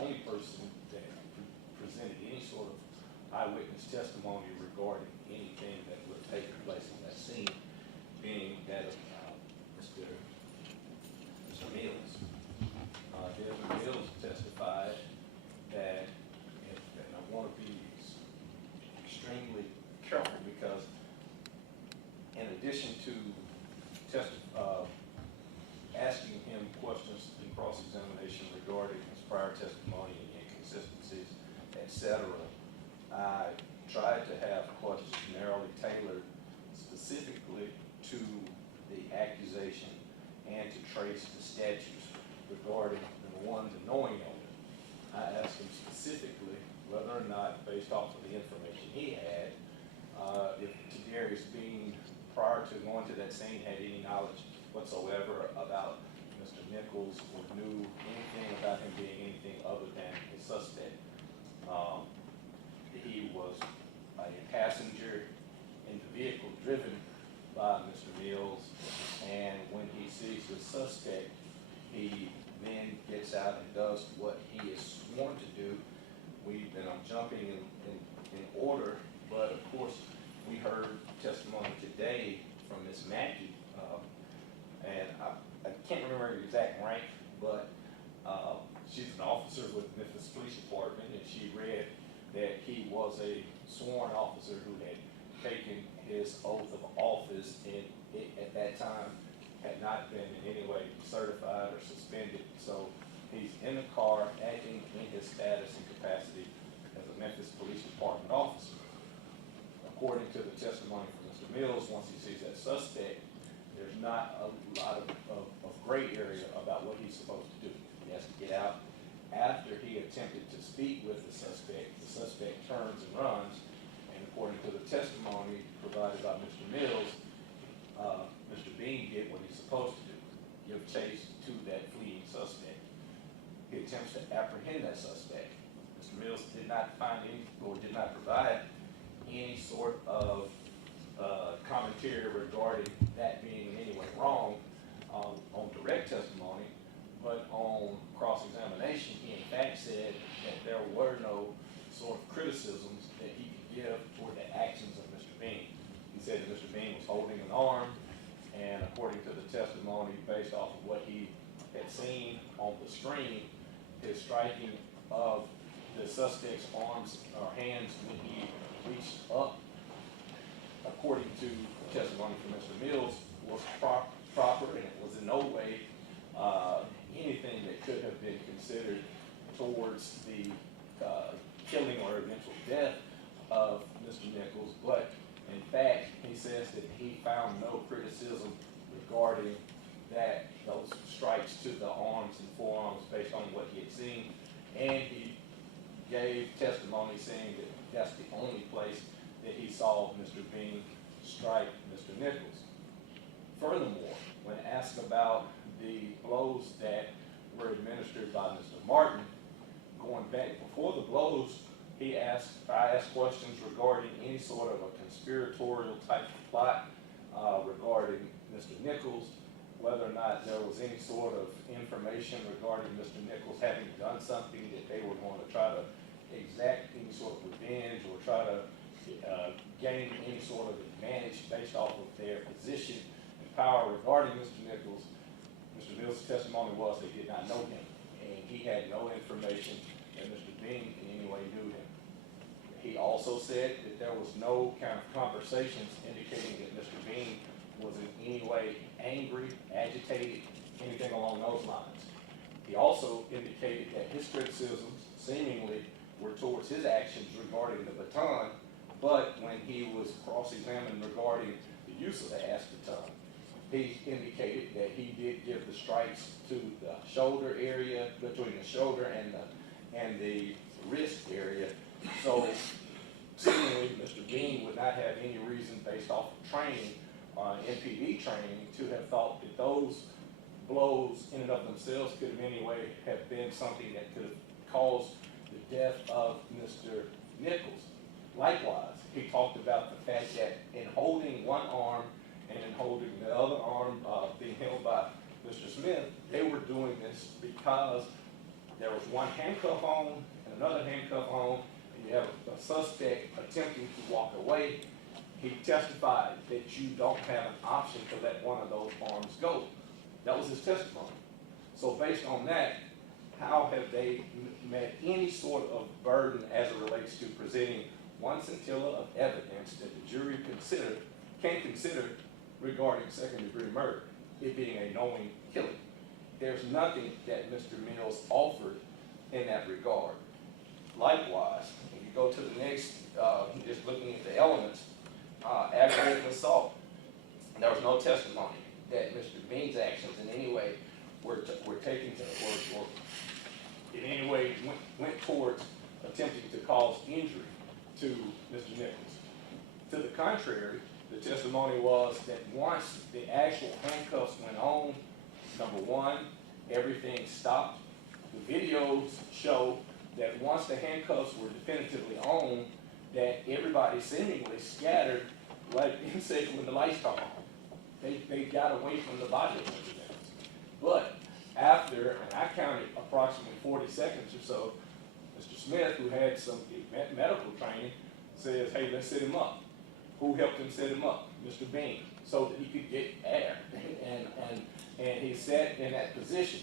only person that presented any sort of eyewitness testimony regarding anything that would have taken place on that scene, being that of Mr. Mills. Desmond Mills testified that, and I want to be extremely careful because in addition to asking him questions in cross-examination regarding his prior testimony and inconsistencies, etc., I tried to have questions narrowly tailored specifically to the accusation and to trace the statutes regarding, number one, the knowing element. I asked him specifically whether or not, based off of the information he had, if Tadarrius Bean, prior to going to that scene, had any knowledge whatsoever about Mr. Nichols or knew anything about him being anything other than a suspect. He was a passenger in the vehicle driven by Mr. Mills, and when he sees the suspect, he then gets out and does what he is sworn to do. I'm jumping in order, but of course, we heard testimony today from Ms. Mackey, and I can't remember her exact rank, but she's an officer with the Memphis Police Department, and she read that he was a sworn officer who had taken his oath of office and at that time had not been in any way certified or suspended. So he's in the car acting in his status and capacity as a Memphis Police Department officer. According to the testimony from Mr. Mills, once he sees that suspect, there's not a lot of gray area about what he's supposed to do. He has to get out. After he attempted to speak with the suspect turns and runs, and according to the testimony provided by Mr. Mills, Mr. Bean did what he's supposed to do, give chase to that fleeing suspect. He attempts to apprehend that suspect. Mr. Mills did not find any, or did not provide any sort of commentary regarding that being in any way wrong on direct testimony, but on cross-examination, he in fact said that there were no sort of criticisms that he could give toward the actions of Mr. Bean. He said that Mr. Bean was holding an arm, and according to the testimony, based off of what he had seen on the screen, his striking of the suspect's arms or hands when he reached up, according to testimony from Mr. Mills, was proper, and it was in no way anything that could have been considered towards the killing or eventual death of Mr. Nichols, but in fact, he says that he found no criticism regarding those strikes to the arms and forearms based on what he had seen, and he gave testimony saying that that's the only place that he saw Mr. Bean strike Mr. Nichols. Furthermore, when asked about the blows that were administered by Mr. Martin, going back before the blows, I asked questions regarding any sort of a conspiratorial type of plot regarding Mr. Nichols, whether or not there was any sort of information regarding Mr. Nichols having done something that they were going to try to exact any sort of revenge or try to gain any sort of advantage based off of their position and power regarding Mr. Nichols. Mr. Mills' testimony was they did not know him, and he had no information that Mr. Bean in any way knew him. He also said that there was no kind of conversations indicating that Mr. Bean was in any way angry, agitated, anything along those lines. He also indicated that his criticisms seemingly were towards his actions regarding the baton, but when he was cross-examined regarding the use of the baton, he indicated that he did give the strikes to the shoulder area, between the shoulder and the wrist area. So seemingly Mr. Bean would not have any reason based off of training, MPD training, to have thought that those blows in and of themselves could in any way have been something that could have caused the death of Mr. Nichols. Likewise, he talked about the fact that in holding one arm and in holding the other arm being held by Mr. Smith, they were doing this because There was one handcuff on and another handcuff on, and you have a suspect attempting to walk away. He testified that you don't have an option to let one of those arms go. That was his testimony. So based on that, how have they met any sort of burden as it relates to presenting one scintilla of evidence that the jury can consider regarding second-degree murder, it being a knowing killing? There's nothing that Mr. Mills offered in that regard. Likewise, if you go to the next, just looking at the elements, aggravated assault, there was no testimony that Mr. Bean's actions in any way were taken to, or in any way went towards attempting to cause injury to Mr. Nichols. To the contrary, the testimony was that once the actual handcuffs went on, number one, everything stopped. The videos show that once the handcuffs were definitively on, that everybody seemingly scattered like insects when the lights come on. They got away from the body of Mr. Nichols. But after, and I counted approximately 40 seconds or so, Mr. Smith, who had some medical training, says, hey, let's sit him up. Who helped him set him up? Mr. Bean, so that he could get air. And he sat in that position.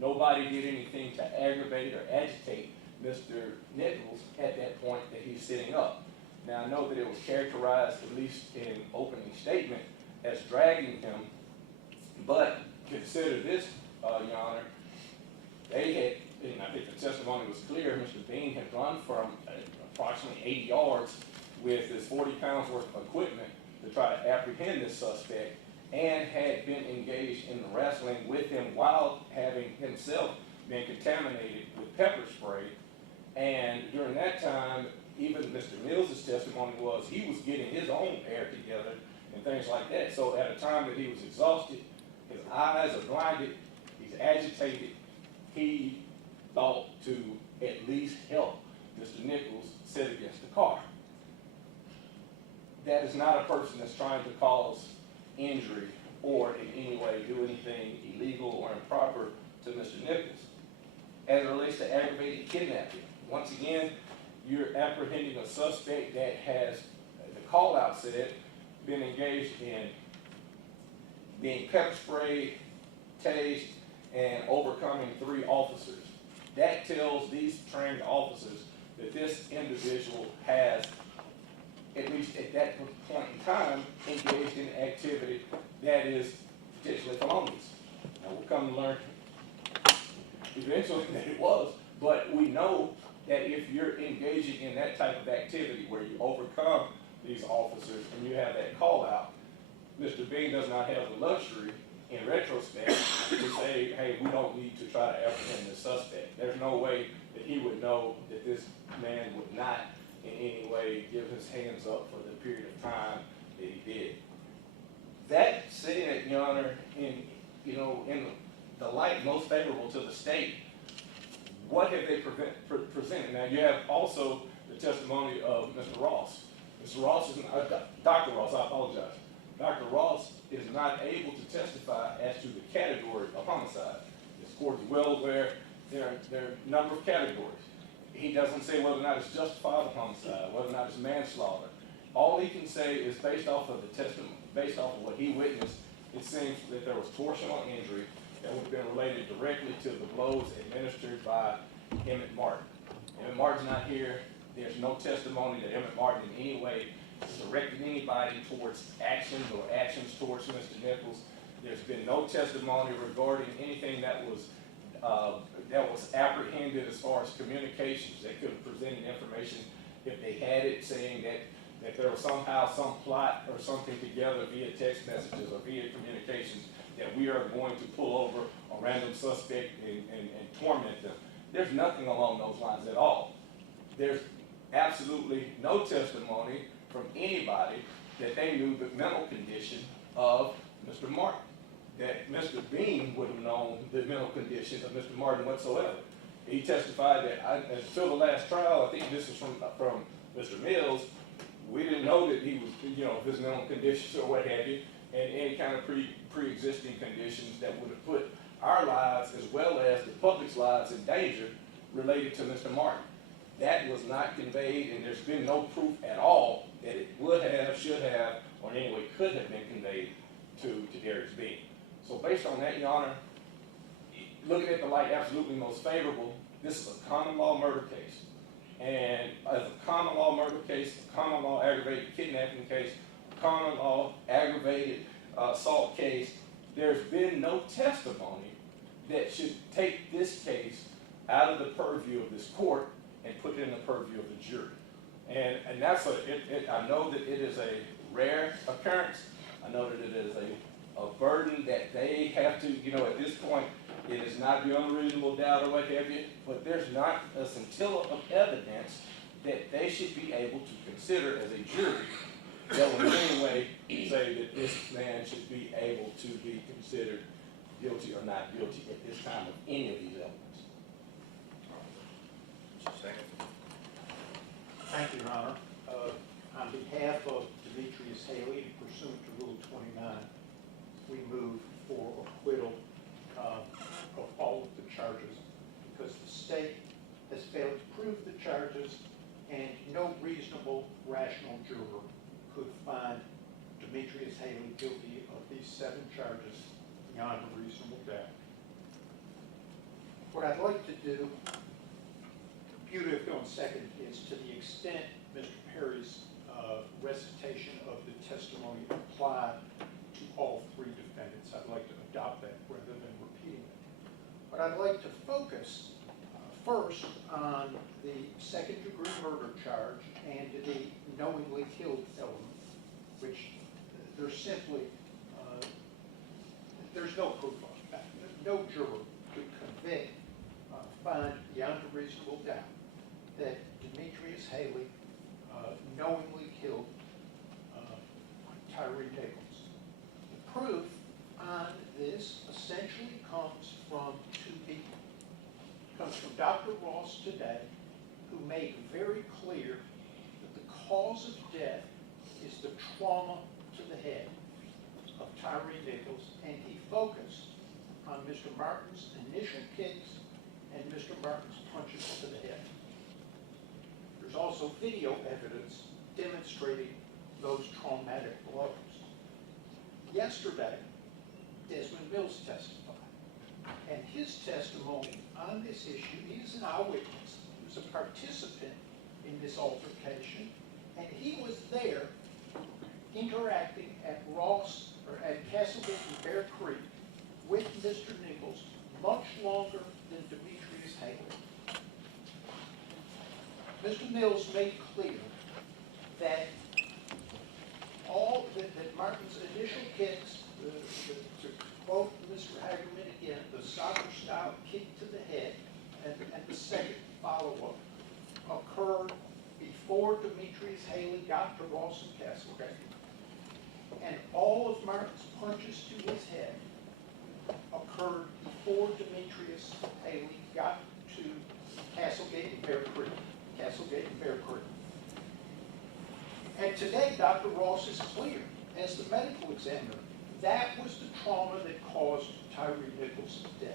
Nobody did anything to aggravate or agitate Mr. Nichols at that point that he's sitting up. Now, I know that it was characterized, at least in opening statement, as dragging him, but consider this, Your Honor, they had, and I think the testimony was clear, Mr. Bean had run from approximately 80 yards with his 40 pounds worth of equipment to try to apprehend this suspect, and had been engaged in wrestling with him while having himself been contaminated with pepper spray. And during that time, even Mr. Mills' testimony was he was getting his own air together and things like that. So at a time that he was exhausted, his eyes are blinded, he's agitated, he thought to at least help Mr. Nichols sit against the car. That is not a person that's trying to cause injury or in any way do anything illegal or improper to Mr. Nichols. As it relates to aggravated kidnapping, once again, you're apprehending a suspect that has, the call-out said, been engaged in being pepper sprayed, tased, and overcoming 3 officers. That tells these trained officers that this individual has, at least at that point in time, engaged in activity that is potentially felonious. Now, we'll come to learn eventually that it was, but we know that if you're engaging in that type of activity where you overcome these officers and you have that call out, Mr. Bean does not have the luxury, in retrospect, to say, hey, we don't need to try to apprehend this suspect. There's no way that he would know that this man would not in any way give his hands up for the period of time that he did. That said, Your Honor, in the light most favorable to the state, what have they presented? Now, you have also the testimony of Mr. Ross. Mr. Ross is Dr. Ross, I apologize. Dr. Ross is not able to testify as to the category of homicide. This court is well aware there are a number of categories. He doesn't say whether or not it's justifiable homicide, whether or not it's manslaughter. All he can say is based off of the testimony, based off of what he witnessed, it seems that there was torsional injury that would have been related directly to the blows administered by Emmett Martin. Emmett Martin's not here. There's no testimony that Emmett Martin in any way directed anybody towards actions or actions towards Mr. Nichols. There's been no testimony regarding anything that was apprehended as far as communications. They could have presented information if they had it, saying that there was somehow some plot or something together via text messages or via communications that we are going to pull over a random suspect and torment them. There's nothing along those lines at all. There's absolutely no testimony from anybody that they knew the mental condition of Mr. Martin, that Mr. Bean would have known the mental condition of Mr. Martin whatsoever. He testified that until the last trial, I think this is from Mr. Mills, we didn't know that he was, his mental conditions or what have you, and any kind of pre-existing conditions that would have put our lives as well as the public's lives in danger related to Mr. Martin. That was not conveyed, and there's been no proof at all that it would have, should have, or in any way could have been conveyed to Tadarrius Bean. So based on that, Your Honor, looking at the light absolutely most favorable, this is a common law murder case. And as a common law murder case, a common law aggravated kidnapping case, a common law aggravated assault case, there's been no testimony that should take this case out of the purview of this court and put it in the purview of the jury. And that's I know that it is a rare occurrence. I know that it is a burden that they have to, at this point, it is not beyond reasonable doubt or what have you, but there's not a scintilla of evidence that they should be able to consider as a jury that would in any way say that this man should be able to be considered guilty or not guilty at this time of any of these elements. Second. Thank you, Your Honor. On behalf of Demetrius Haley, pursuant to Rule 29, we move for acquittal of all of the charges because the state has failed to prove the charges and no reasonable, rational juror could find Demetrius Haley guilty of these 7 charges beyond a reasonable doubt. What I'd like to do, the beauty of going second, is to the extent Mr. Perry's recitation of the testimony applied to all 3 defendants, I'd like to adopt that rather than repeating it. But I'd like to focus first on the second-degree murder charge and the knowingly killed element, which there's simply, there's no proof of that. No juror could convict, find beyond a reasonable doubt that Demetrius Haley knowingly killed Tyre Nichols. The proof on this essentially comes from 2 people. It comes from Dr. Ross today, who made very clear that the cause of death is the trauma to the head of Tyre Nichols, and he focused on Mr. Martin's initial kicks and Mr. Martin's punches to the head. There's also video evidence demonstrating those traumatic blows. Yesterday, Desmond Mills testified, and his testimony on this issue, he's an eyewitness. He was a participant in this altercation, and he was there interacting at Castlegate and Bear Creek with Mr. Nichols much longer than Demetrius Haley. Mr. Mills made clear that that Martin's initial kicks, to quote Mr. Hagerman again, the soccer-style kick to the head and the second follow-up occurred before Demetrius Haley got to Ross and Castlegate. And all of Martin's punches to his head occurred before Demetrius Haley got to Castlegate and Bear Creek. And today, Dr. Ross is clear, as the medical examiner, that was the trauma that caused Tyre Nichols' death.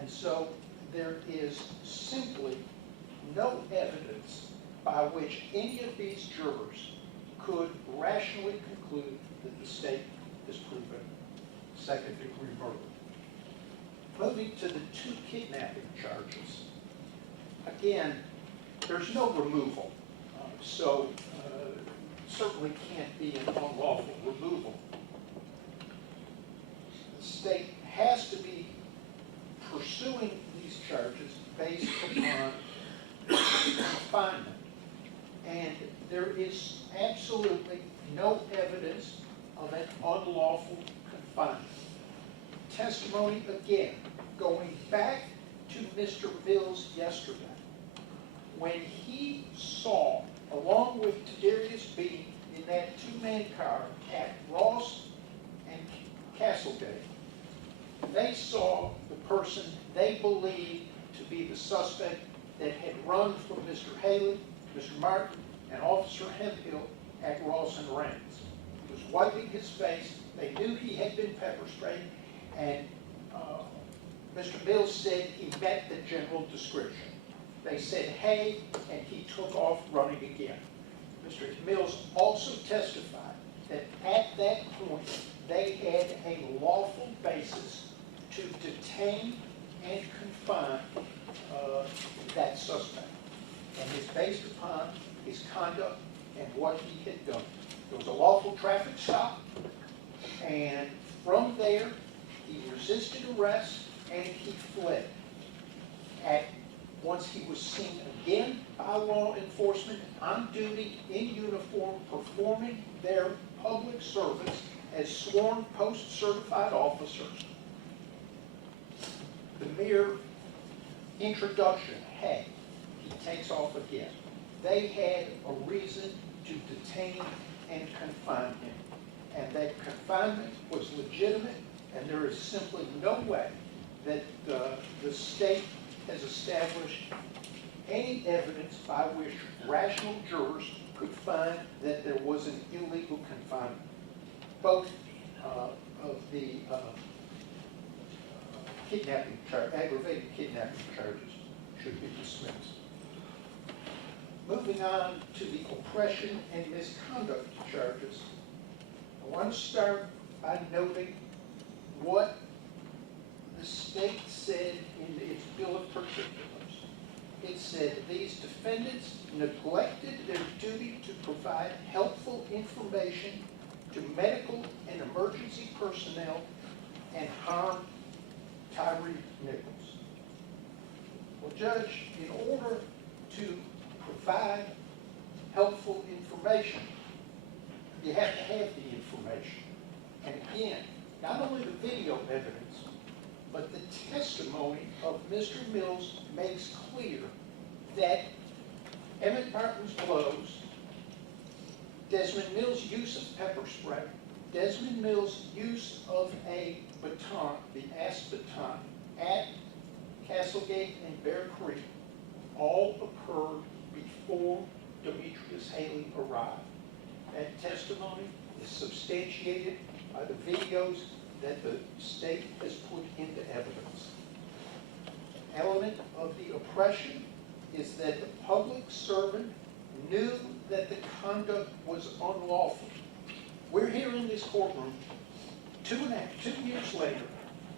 And so there is simply no evidence by which any of these jurors could rationally conclude that the state has proven second-degree murder. Moving to the 2 kidnapping charges, again, there's no removal, so certainly can't be an unlawful removal. The state has to be pursuing these charges based upon confinement, and there is absolutely no evidence of an unlawful confinement. Testimony, again, going back to Mr. Mills yesterday, when he saw, along with Tadarrius Bean, in that 2-man car at Ross and Castlegate, they saw the person they believed to be the suspect that had run from Mr. Haley, Mr. Martin, and Officer Hemphill at Ross and Raines. He was wiping his face. They knew he had been pepper sprayed, and Mr. Mills said he met the general description. They said, hey, and he took off running again. Mr. Mills also testified that at that point, they had a lawful basis to detain and confine that suspect. And it's based upon his conduct and what he had done. There was a lawful traffic stop, and from there, he resisted arrest and he fled. Once he was seen again by law enforcement on duty in uniform performing their public service as sworn post-certified officers, the mere introduction, hey, he takes off again. They had a reason to detain and confine him. And that confinement was legitimate, and there is simply no way that the state has established any evidence by which rational jurors could find that there was an illegal confinement. Both of the aggravated kidnapping charges should be dismissed. Moving on to the oppression and misconduct charges, I want to start by noting what the state said in its bill of particulars. It said these defendants neglected their duty to provide helpful information to medical and emergency personnel and harmed Tyre Nichols. Well, Judge, in order to provide helpful information, you have to have the information. And again, not only the video evidence, but the testimony of Mr. Mills makes clear that Emmett Martin's blows, Desmond Mills' use of pepper spray, Desmond Mills' use of a baton, the ass baton, at Castlegate and Bear Creek, all occurred before Demetrius Haley arrived. That testimony is substantiated by the videos that the state has put into evidence. Element of the oppression is that the public servant knew that the conduct was unlawful. We're here in this courtroom 2 years later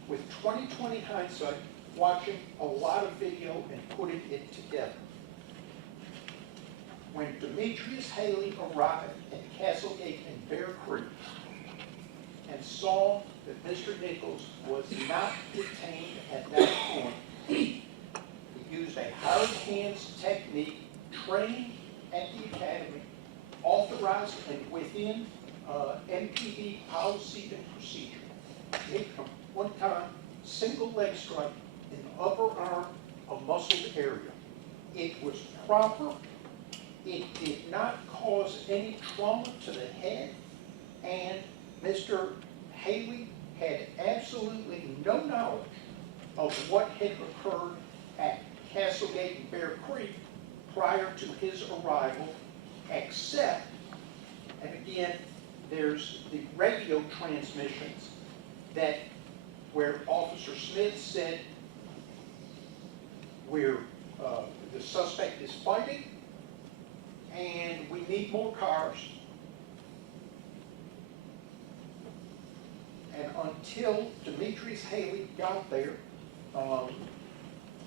with 20/20 hindsight, watching a lot of video and putting it together. When Demetrius Haley arrived at Castlegate and Bear Creek and saw that Mr. Nichols was not detained at that point, he used a hard hands technique trained at the academy, authorized and within MPD policy and procedure. Hit him one time, single leg strike in the upper arm, a muscled area. It was proper. It did not cause any trauma to the head, and Mr. Haley had absolutely no knowledge of what had occurred at Castlegate and Bear Creek prior to his arrival, except, and again, there's the radio transmissions that where Officer Smith said the suspect is fighting and we need more cars. And until Demetrius Haley got there,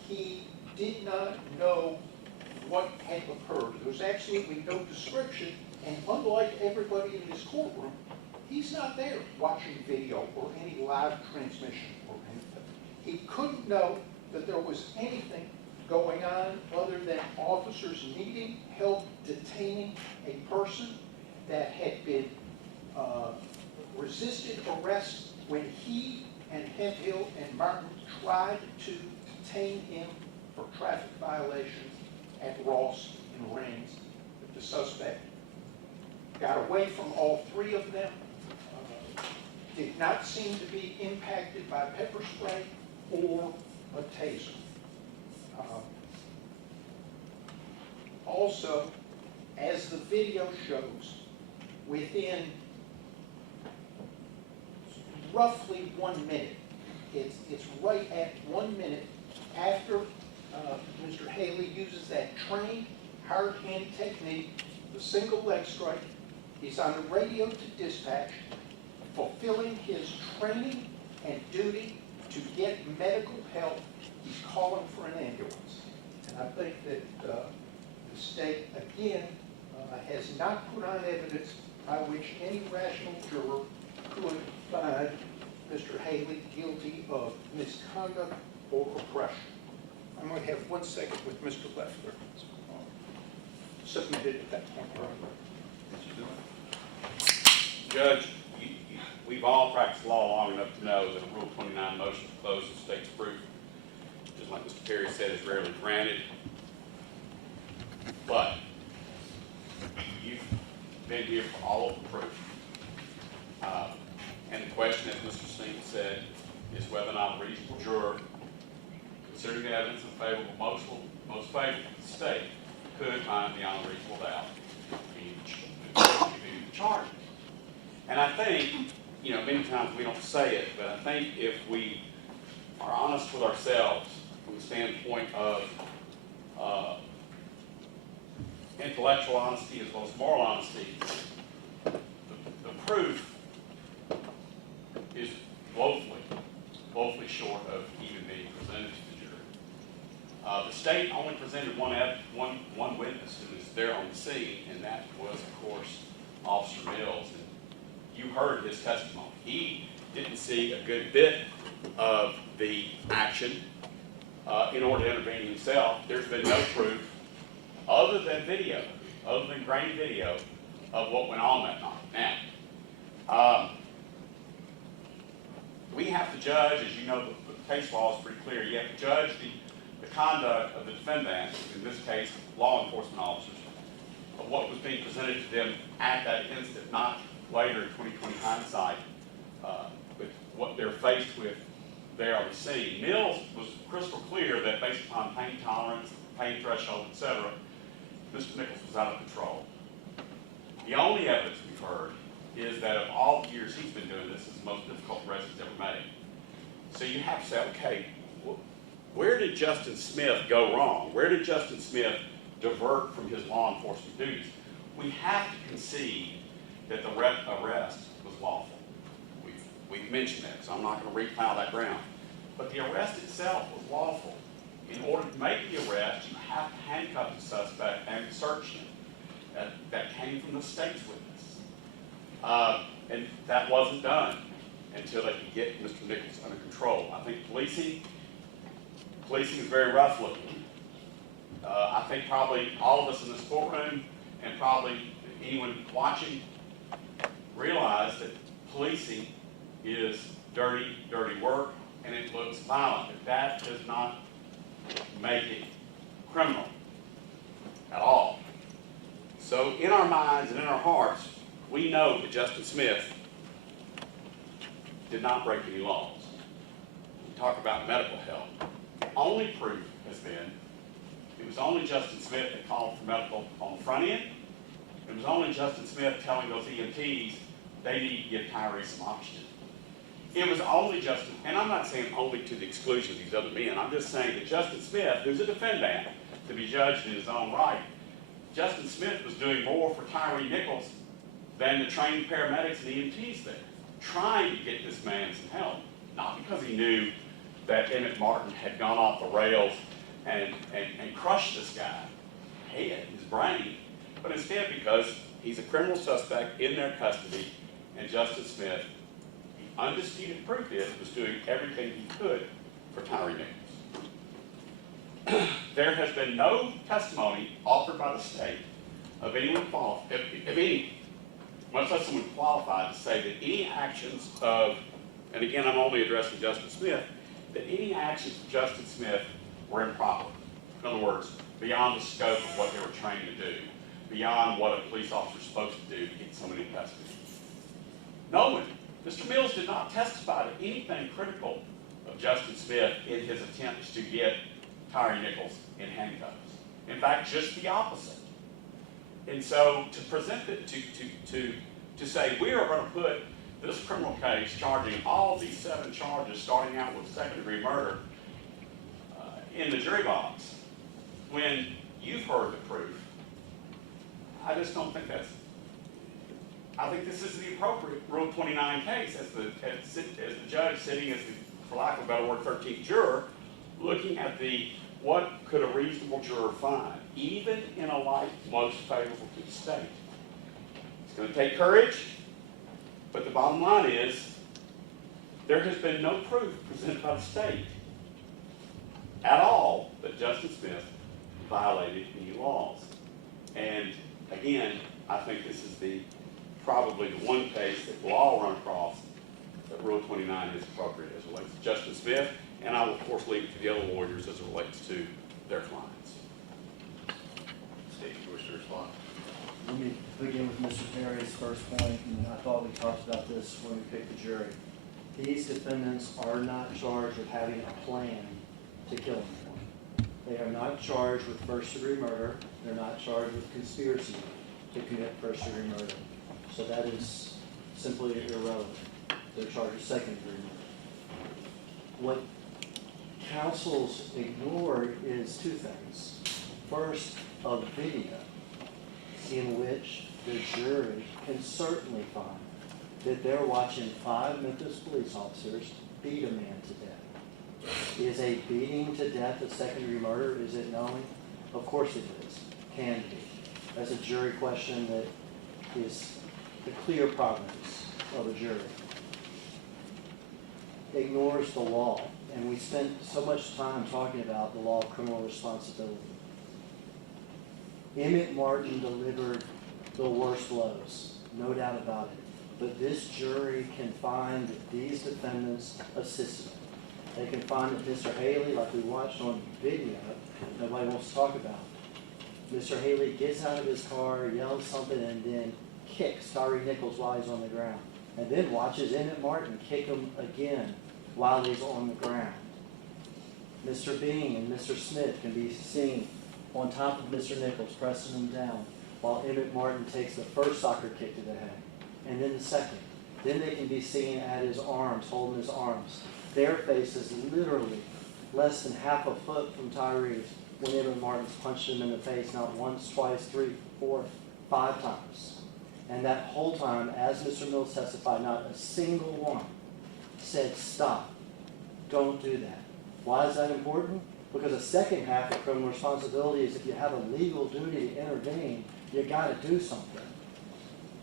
he did not know what had occurred. There was absolutely no description, and unlike everybody in this courtroom, he's not there watching video or any live transmission or anything. He couldn't know that there was anything going on other than officers needing help detaining a person that had been resisted arrest when he and Hemphill and Martin tried to detain him for traffic violations at Ross and Rains. But the suspect got away from all three of them, did not seem to be impacted by pepper spray or a taser. Also, as the video shows, within roughly 1 minute, It's right at 1 minute after Mr. Haley uses that trained hard hand technique, the single leg strike. He's on the radio to dispatch, fulfilling his training and duty to get medical help. He's calling for an ambulance. And I think that the state, again, has not put on evidence by which any rational juror could find Mr. Haley guilty of misconduct or oppression. I'm going to have 1 second with Mr. Leffler. Submitted at that point. Judge, we've all practiced law long enough to know that a Rule 29 motion to close the state's proof, just like Mr. Terry said, is rarely granted. But you've been here for all of the proof. And the question, as Mr. Smith said, is whether or not a reasonable juror, considering the evidence in favorable, most favorable to the state, could find beyond a reasonable doubt the charges. And I think, many times we don't say it, but I think if we are honest with ourselves from the standpoint of intellectual honesty as well as moral honesty, the proof is woefully short of even being presented to the jury. The state only presented one witness who was there on the scene, and that was, of course, Officer Mills. And you heard his testimony. He didn't see a good bit of the action in order to intervene himself. There's been no proof other than grainy video of what went on that night. Now, we have to judge, as you know, the case law is pretty clear. You have to judge the conduct of the defendant, in this case, law enforcement officers, of what was being presented to them at that instant, not later in 2020 hindsight, with what they're faced with there on the scene. Mills was crystal clear that based upon pain tolerance, pain threshold, etc., Mr. Nichols was out of control. The only evidence we've heard is that of all the years he's been doing this, is the most difficult arrest he's ever made. So you have to say, okay, where did Justin Smith go wrong? Where did Justin Smith divert from his law enforcement duties? We have to concede that the arrest was lawful. We've mentioned that, so I'm not going to replow that ground. But the arrest itself was lawful. In order to make the arrest, you have to handcuff the suspect and search him. That came from the state's witness. And that wasn't done until they could get Mr. Nichols under control. I think policing is very rough looking. I think probably all of us in this courtroom and probably anyone watching realize that policing is dirty work and it looks violent. But that does not make it criminal at all. So in our minds and in our hearts, we know that Justin Smith did not break any laws. We talk about medical help. The only proof has been it was only Justin Smith that called for medical on the front end. It was only Justin Smith telling those EMTs they need to give Tyre some oxygen. It was only Justin, and I'm not saying only to the exclusion of these other men. I'm just saying that Justin Smith, who's a defendant, to be judged in his own right, Justin Smith was doing more for Tyre Nichols than the trained paramedics and EMTs there, trying to get this man some help. Not because he knew that Emmett Martin had gone off the rails and crushed this guy, head, his brain, but instead because he's a criminal suspect in their custody, and Justin Smith, the undisputed proof is, was doing everything he could for Tyre Nichols. There has been no testimony offered by the state of anyone qualified, much less someone qualified to say that any actions of, and again I'm only addressing Justin Smith, that any actions of Justin Smith were improper. In other words, beyond the scope of what they were trained to do, beyond what a police officer is supposed to do to get someone in custody. No one, Mr. Mills did not testify to anything critical of Justin Smith in his attempts to get Tyre Nichols in handcuffs. In fact, just the opposite. And so to present it, to say we are going to put this criminal case charging all these 7 charges, starting out with second-degree murder, in the jury box, when you've heard the proof. I just don't think that's, I think this is the appropriate Rule 29 case as the judge sitting as the, for lack of a better word, 13th juror, looking at what could a reasonable juror find, even in a light most favorable to the state. It's going to take courage, but the bottom line is there has been no proof presented by the state at all that Justice Smith violated any laws. And again, I think this is probably the one case that we'll all run across that Rule 29 is appropriate as it relates to Justice Smith, and I will of course leave it to the other lawyers as it relates to their clients. Steve, you wish to respond? Let me begin with Mr. Terry's first point, and I thought we talked about this when we picked the jury. These defendants are not charged with having a plan to kill anyone. They are not charged with first-degree murder. They're not charged with conspiracy to commit first-degree murder. So that is simply irrelevant. They're charged with second-degree murder. What counsels ignore is 2 things. First, a video in which the jury can certainly find that they're watching 5 Memphis police officers beat a man to death. Is a beating to death a second-degree murder? Is it knowing? Of course it is. Can be. That's a jury question that is the clear province of a jury. Ignores the law. And we spent so much time talking about the law of criminal responsibility. Emmett Martin delivered the worst blows, no doubt about it. But this jury can find that these defendants assisted. They can find that Mr. Haley, like we watched on video, nobody wants to talk about. Mr. Haley gets out of his car, yells something, and then kicks Tyre Nichols while he's on the ground. And then watches Emmett Martin kick him again while he's on the ground. Mr. Bean and Mr. Smith can be seen on top of Mr. Nichols, pressing him down, while Emmett Martin takes the first soccer kick to the head, and then the second. Then they can be seen at his arms, holding his arms. Their face is literally less than half a foot from Tyre's when Emmett Martin's punched him in the face, not once, twice, 3, 4, 5 times. And that whole time, as Mr. Mills testified, not a single one said, stop, don't do that. Why is that important? Because the second half of criminal responsibility is if you have a legal duty to intervene, you got to do something.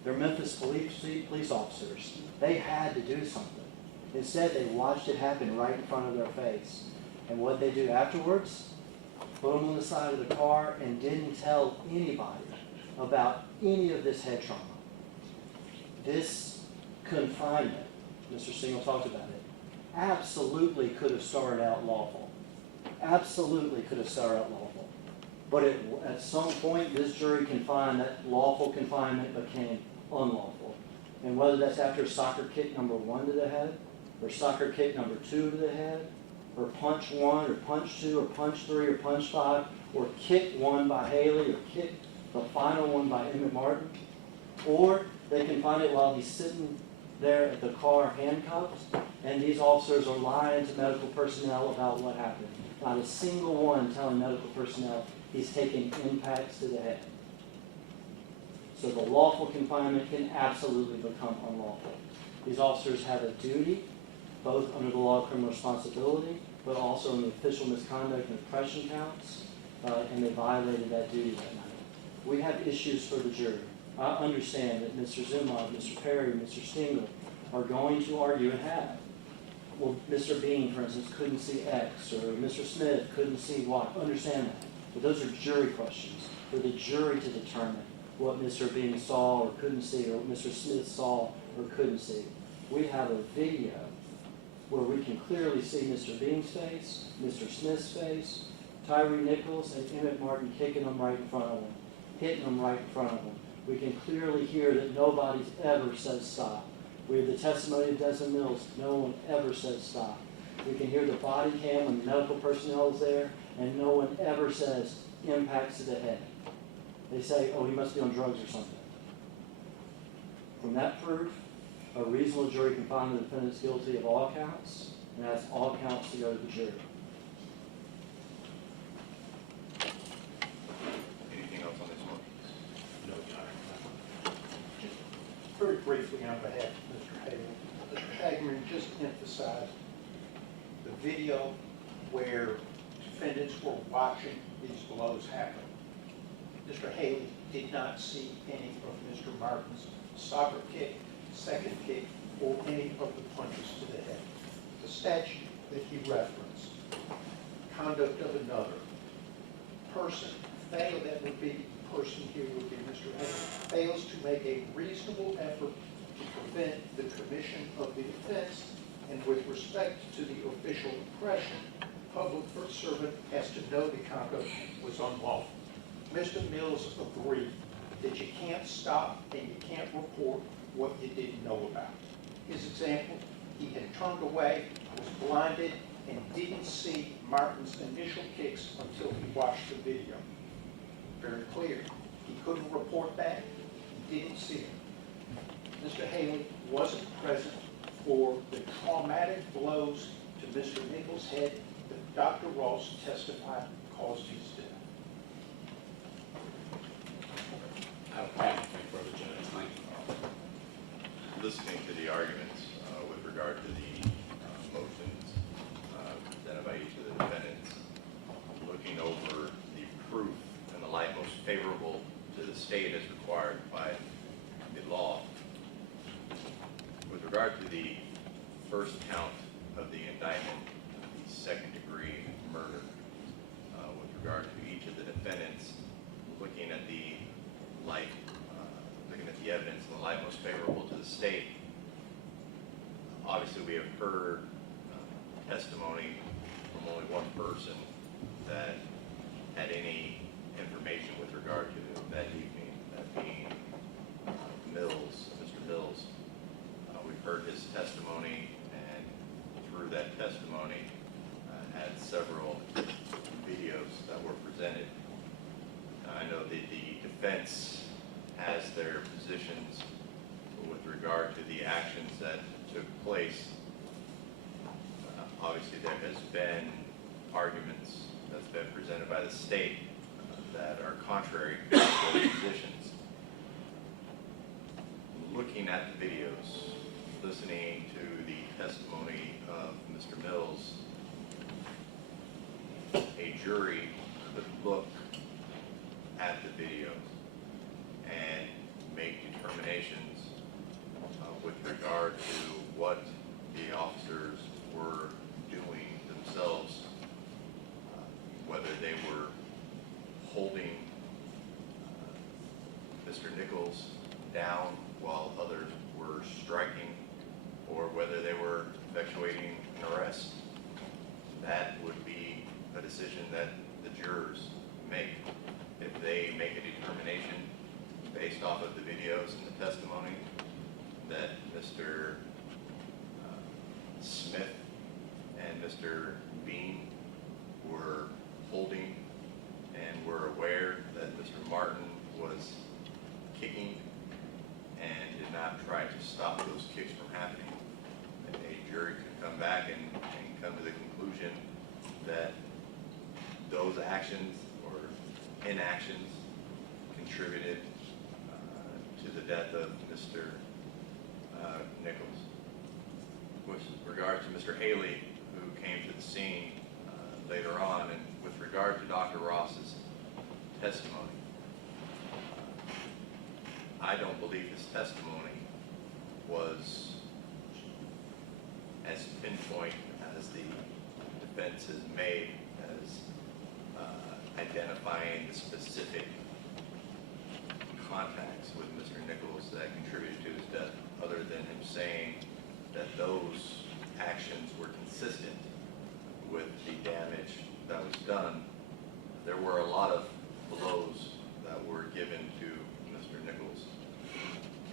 They're Memphis police officers. They had to do something. Instead, they watched it happen right in front of their face. And what they do afterwards? Put them on the side of the car and didn't tell anybody about any of this head trauma. This confinement, Mr. Singel talked about it, absolutely could have started out lawful. Absolutely could have started out lawful. But at some point, this jury can find that lawful confinement became unlawful. And whether that's after soccer kick number 1 to the head, or soccer kick number 2 to the head, or punch 1, or punch 2, or punch 3, or punch 5, or kick 1 by Haley, or kick the final one by Emmett Martin, or they can find it while he's sitting there at the car handcuffed, and these officers are lying to medical personnel about what happened. Not a single one telling medical personnel he's taking impacts to the head. So the lawful confinement can absolutely become unlawful. These officers have a duty, both under the law of criminal responsibility, but also in the official misconduct and oppression counts, and they violated that duty that night. We have issues for the jury. I understand that Mr. Zumwalt, Mr. Perry, Mr. Stingel are going to argue and have. Well, Mr. Bean, for instance, couldn't see X, or Mr. Smith couldn't see Y. Understand that. But those are jury questions for the jury to determine what Mr. Bean saw or couldn't see, or what Mr. Smith saw or couldn't see. We have a video where we can clearly see Mr. Bean's face, Mr. Smith's face, Tyre Nichols, and Emmett Martin kicking them right in front of them, hitting them right in front of them. We can clearly hear that nobody's ever said stop. We have the testimony of Desmond Mills. No one ever says stop. We can hear the body cam when the medical personnel is there, and no one ever says impacts to the head. They say, oh, he must be on drugs or something. From that proof, A reasonable jury can find the defendants guilty of all counts, and that's all counts to go to the jury. Anything else on this one? No, Your Honor. Very briefly on behalf of Mr. Haley, Mr. Hagman just emphasized the video where defendants were watching these blows happen. Mr. Haley did not see any of Mr. Martin's soccer kick, second kick, or any of the punches to the head. The statute that he referenced, conduct of another person, that would be, the person here would be Mr. Haley, fails to make a reasonable effort to prevent the commission of the offense, and with respect to the official impression, public servant has to know the conduct was unlawful. Mr. Mills agreed that you can't stop and you can't report what you didn't know about. His example, he had turned away, was blinded, and didn't see Martin's initial kicks until he watched the video. Very clear. He couldn't report that. He didn't see it. Mr. Haley wasn't present for the traumatic blows to Mr. Nichols' head that Dr. Ross testified caused his death. I don't have anything further, Judge. Thank you. Listening to the arguments with regard to the motions presented by each of the defendants, looking over the proof in the light most favorable to the state as required by the law. With regard to the first count of the indictment, the second-degree murder, with regard to each of the defendants, looking at the light, looking at the evidence in the light most favorable to the state, obviously we have heard testimony from only one person that had any information with regard to that evening, that being Mills, Mr. Mills. We've heard his testimony, and through that testimony had several videos that were presented. I know that the defense has their positions with regard to the actions that took place. Obviously, there has been arguments that's been presented by the state that are contrary to those positions. Looking at the videos, listening to the testimony of Mr. Mills, a jury could look at the videos and make determinations with regard to what the officers were doing themselves, whether they were holding Mr. Nichols down while others were striking, or whether they were effectuating an arrest. That would be a decision that the jurors make. If they make a determination based off of the videos and the testimony that Mr. Smith and Mr. Bean were holding and were aware that Mr. Martin was kicking and did not try to stop those kicks from happening, a jury could come back and come to the conclusion that those actions or inactions contributed to the death of Mr. Nichols. With regard to Mr. Haley, who came to the scene later on, and with regard to Dr. Ross's testimony, I don't believe his testimony was as pinpoint as the defense has made, as identifying the specific contacts with Mr. Nichols that contributed to his death, other than him saying that those actions were consistent with the damage that was done. There were a lot of blows that were given to Mr. Nichols,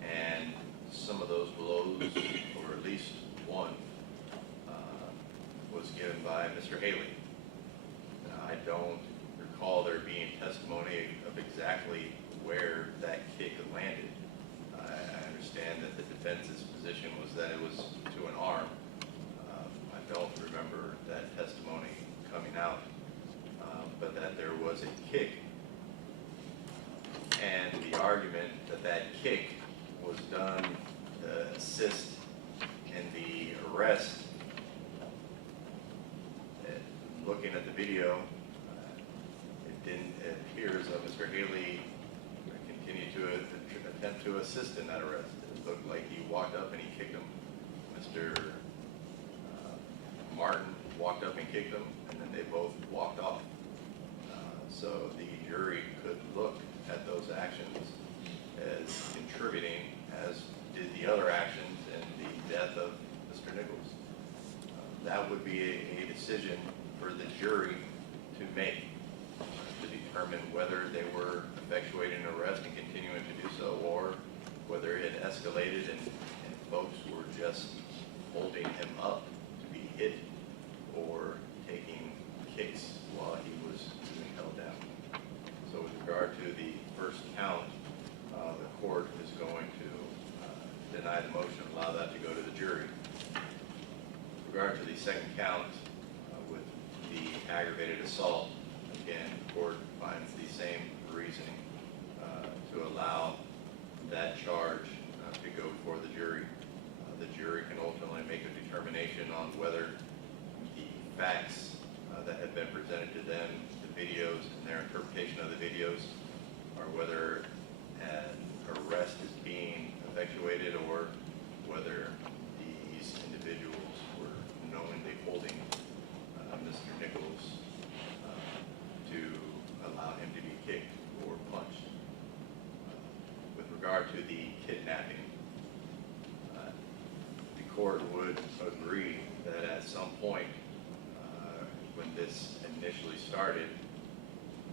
and some of those blows, or at least one, was given by Mr. Haley. I don't recall there being testimony of exactly where that kick landed. I understand that the defense's position position was that it was to an arm. I don't remember that testimony coming out, but that there was a kick. And the argument that that kick was done to assist in the arrest. Looking at the video, it appears that Mr. Haley continued to attempt to assist in that arrest. It looked like he walked up and he kicked him. Mr. Martin walked up and kicked him, and then they both walked off. So the jury could look at those actions as contributing, as did the other actions in the death of Mr. Nichols. That would be a decision for the jury to make, to determine whether they were effectuating an arrest and continuing to do so, or whether it escalated and folks were just holding him up to be hit or taking kicks while he was being held down. So with regard to the first count, the court is going to deny the motion, allow that to go to the jury. With regard to the second count, with the aggravated assault, again, the court finds the same reasoning to allow that charge to go before the jury. The jury can ultimately make a determination on whether the facts that have been presented to them, the videos and their interpretation of the videos, or whether an arrest is being effectuated or whether these individuals were knowingly holding Mr. Nichols to allow him to be kicked or punched. With regard to the kidnapping, the court would agree that at some point when this initially started,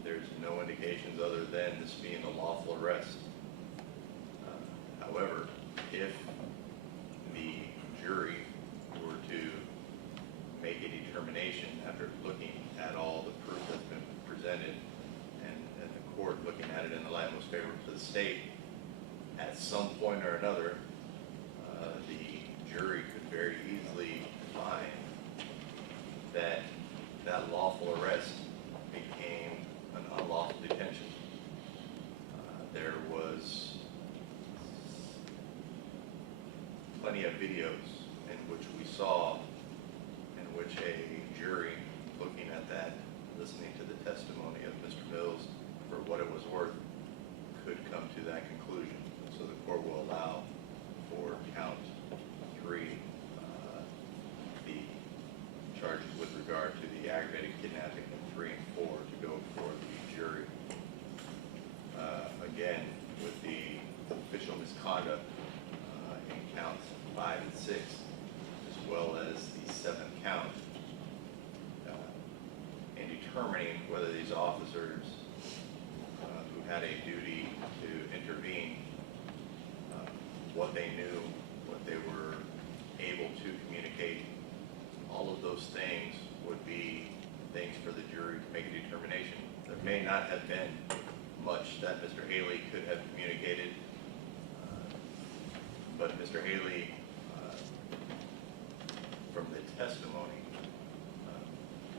there's no indications other than this being a lawful arrest. However, if the jury were to make a determination after looking at all the proof that's been presented and the court looking at it in the light most favorable to the state, at some point or another, the jury could very easily find that that lawful arrest became an unlawful detention. There was plenty of videos in which we saw, in which a jury, looking at that, listening to the testimony of Mr. Mills for what it was worth, could come to that conclusion. So the court will allow for count 3, the charges with regard to the aggravated kidnapping of 3 and 4 to go before the jury. Again, with the official misconduct in counts 5 and 6, as well as the 7th count, in determining whether these officers who had a duty to intervene, what they knew, what they were able to communicate, all of those things would be things for the jury to make a determination. There may not have been much that Mr. Haley could have communicated, but Mr. Haley, from the testimony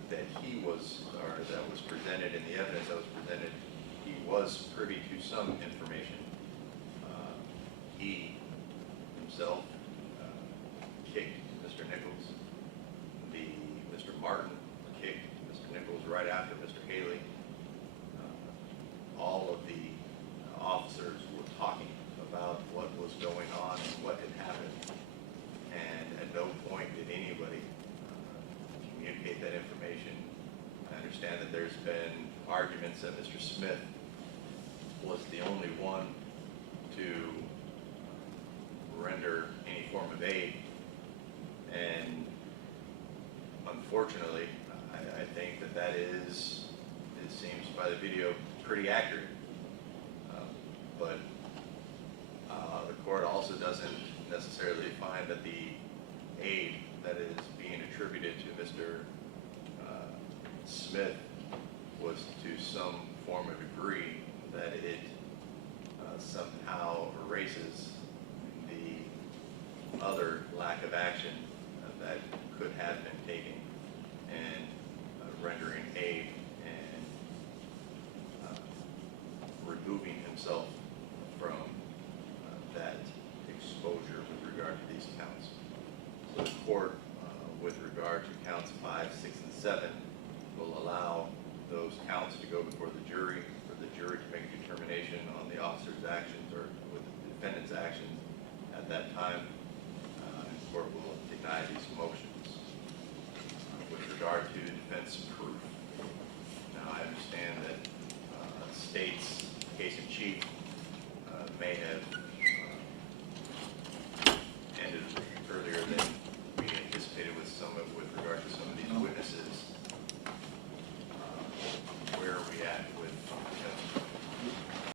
that he was, or that was presented in the evidence that was presented, he was privy to some information. He himself kicked Mr. Nichols. Mr. Martin kicked Mr. Nichols right after Mr. Haley. All of the officers were talking about what was going on and what had happened. And at no point did anybody communicate that information. I understand that there's been arguments that Mr. Smith was the only one to render any form of aid. And unfortunately, I think that is, it seems by the video, pretty accurate. But the court also doesn't necessarily find that the aid that is being attributed to Mr. Smith was to some form of degree that it somehow erases the other lack of action that could have been taken, and rendering aid and removing himself from that exposure with regard to these counts. So the court, with regard to counts 5, 6, and 7, will allow those counts to go before the jury, for the jury to make a determination on the officer's actions or with the defendant's actions at that time. The court will deny these motions. With regard to defense proof, now I understand that state's case in chief may have